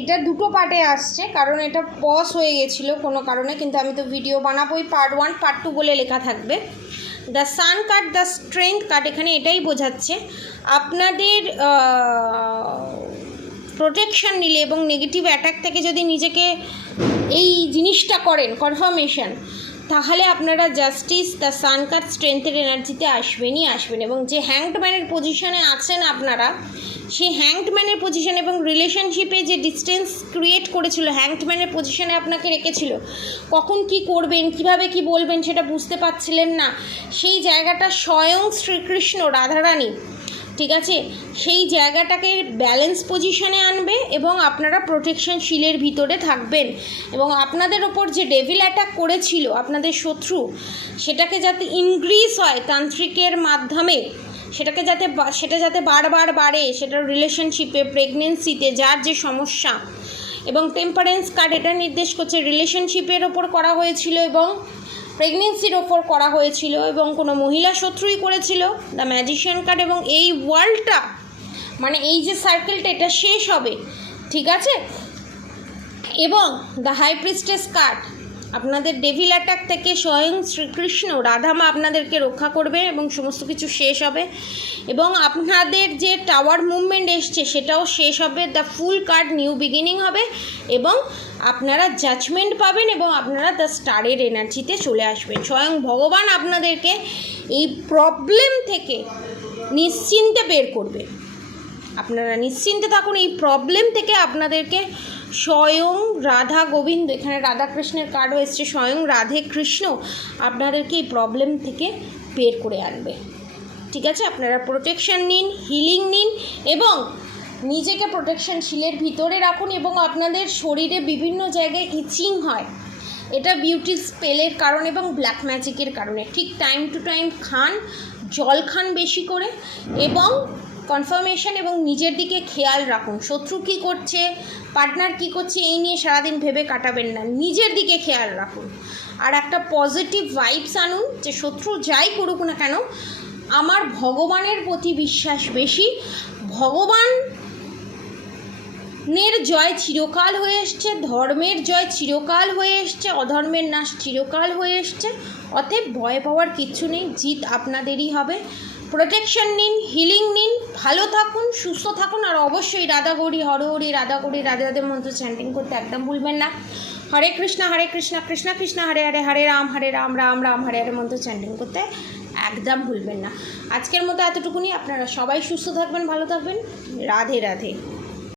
এটা দুটো পার্টে আসছে, কারণ এটা পজ হয়ে গেছিল কোনো কারণে, কিন্তু আমি তো ভিডিও বানাবোই পার্ট ওয়ান পার্ট টু বলে লেখা থাকবে। The sun card the strength card এখানে এটাই বোঝাচ্ছে। আপনাদের প্রোটেকশন নিলে এবং নেগেটিভ অ্যাটাক থেকে যদি নিজেকে এই জিনিসটা করেন কনফার্মেশন তাহলে আপনারা জাস্টিস দ্য সান কার্ড স্ট্রেংথের এনার্জিতে আসবেনই আসবেন। এবং যে হ্যাংডম্যানের পজিশনে আছেন আপনারা, সেই হ্যাংডম্যানের পজিশন এবং রিলেশনশিপে যে ডিস্টেন্স ক্রিয়েট করেছিল হ্যাংডম্যানের পজিশনে আপনাকে রেখেছিল, কখন কি করবেন, কীভাবে কি বলবেন সেটা বুঝতে পারছিলেন না, সেই জায়গাটা স্বয়ং শ্রীকৃষ্ণ রাধারানী ঠিক আছে? সেই জায়গাটাকে ব্যালেন্স পজিশনে আনবে এবং আপনারা প্রোটেকশন শিলের ভিতরে থাকবেন। এবং আপনাদের ওপর যে ডেভিল অ্যাটাক করেছিল, আপনাদের শত্রু, সেটাকে যাতে ইনক্রিজ হয় তান্ত্রিকের মাধ্যমে, সেটাকে যাতে সেটা যাতে বারবার বাড়ে, সেটার রিলেশনশিপে প্রেগনেন্সিতে যার যে সমস্যা। এবং টেম্পারেন্স কার্ড এটা নির্দেশ করছে রিলেশনশিপের ওপর করা হয়েছিল এবং প্রেগনেন্সির ওপর করা হয়েছিল এবং কোনো মহিলা শত্রুই করেছিল। দ্য ম্যাজিশিয়ান কার্ড এবং এই ওয়ার্ল্ডটা মানে এই যে সার্কেলটা এটা শেষ হবে। ঠিক আছে? এবং দ্য হাইপ্রিস্টেস কার্ড আপনাদের ডেভিল অ্যাটাক থেকে স্বয়ং শ্রীকৃষ্ণ রাধামা আপনাদেরকে রক্ষা করবে এবং সমস্ত কিছু শেষ হবে। এবং আপনাদের যে টাওয়ার মুভমেন্ট এসছে, সেটাও শেষ হবে। The fool card new beginning হবে এবং আপনারা জাজমেন্ট পাবেন এবং আপনারা দ্য স্টারের এনার্জিতে চলে আসবেন। স্বয়ং ভগবান আপনাদেরকে এই প্রবলেম থেকে নিশ্চিন্তে বের করবে। আপনারা নিশ্চিন্তে থাকুন, এই প্রবলেম থেকে আপনাদেরকে স্বয়ং রাধা গোবিন্দ, এখানে রাধাকৃষ্ণের কার্ড এসছে, স্বয়ং রাধে কৃষ্ণ আপনাদেরকে এই প্রবলেম থেকে বের করে আনবে। ঠিক আছে? আপনারা প্রোটেকশান নিন হিলিং নিন এবং নিজেকে প্রোটেকশন শিলের ভিতরে রাখুন এবং আপনাদের শরীরে বিভিন্ন জায়গায় ইচিং হয়। এটা বিউটি স্পেলের কারণে এবং ব্ল্যাক ম্যাজিকের কারণে। ঠিক টাইম টু টাইম খান, জল খান বেশি করে এবং কনফার্মেশন এবং নিজের দিকে খেয়াল রাখুন। শত্রু কী করছে পার্টনার কী করছে, এই নিয়ে সারাদিন ভেবে কাটাবেন না। নিজের দিকে খেয়াল রাখুন। আর একটা পজিটিভ ভাইবস আনুন, যে শত্রু যাই করুক না কেন, আমার ভগবানের প্রতি বিশ্বাস বেশি। ভগবান নের জয় চিরকাল হয়ে এসছে, ধর্মের জয় চিরকাল হয়ে এসছে, অধর্মের নাশ চিরকাল হয়ে এসছে। অতএব ভয় পাওয়ার কিচ্ছু নেই, জিত আপনাদেরই হবে। প্রোটেকশন নিন হিলিং নিন, ভালো থাকুন, সুস্থ থাকুন, আর অবশ্যই রাধা গৌরী, হর হরি, রাধা গৌরী রাধাদের মন্ত্র চ্যান্টিং করতে একদম ভুলবেন না। হরে কৃষ্ণ হরে কৃষ্ণ কৃষ্ণ কৃষ্ণ, হরে হরে হরে রাম হরে রাম রাম রাম, হরে হরে মন্ত্র চ্যান্টিং করতে একদম ভুলবেন না। আজকের মতো এতটুকুনি, আপনারা সবাই সুস্থ থাকবেন, ভালো থাকবেন। রাধে রাধে।